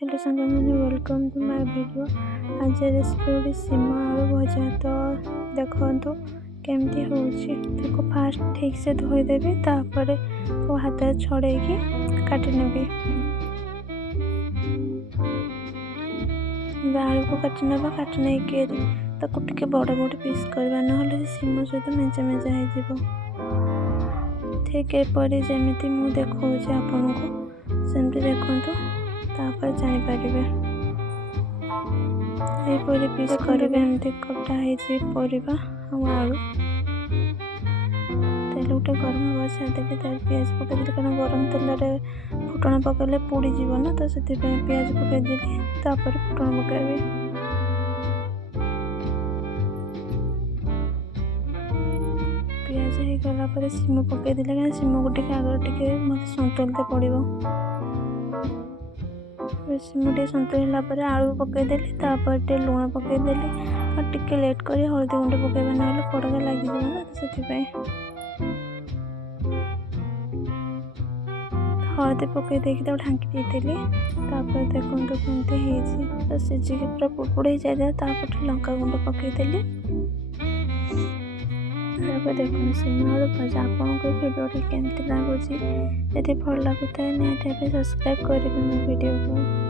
Hello सांग मैंने welcome to my video. आज रेसिपी गोटे सीम आलू भजा। तो देखो केमती हो फास्ट ठीक से धोईदेवी तापर हाथ छड़े काटी नेबी। आलू को काटी ना काटी नहीं टे बड़ बड़ पीस करवा ना सीम सहित मेंचा मेंचा हो ठीक एपरी जमी मुझे देखा आपन को सेमती देखु तापर जानीपर यहपरी पीस करेंगे। एमती कटा परिबा आलू तेल गोटे गरम हवा छाड़ी पियाज पकईदे कारण गरम तेल फुटण पकड़े पोड़ीज ना तो से पियाज पकईदेली तापर फुटण पकईबी। पियाज हो गला सीम पकईदेले क्या सीम को आगे मत सन्तुलते पड़ो। सीम टे सन्तुला आलू पकईदेली तापर लुण पकईदेली और टिके लेट कर हलदी गुंड पकईबा ना कड़का लगे ना तो से हलदी पकई देकी ढांकी देदेली। देखो केमती तो सीझिकी पूरा पुड़पुड़ हो जाए तापर लंका गुंड पकईदेली। देखो सीम आलू भजा आपन को भिडियो केमती लगुच भल लगुए निहाती सब्सक्राइब करेंगे मो वीडियो को।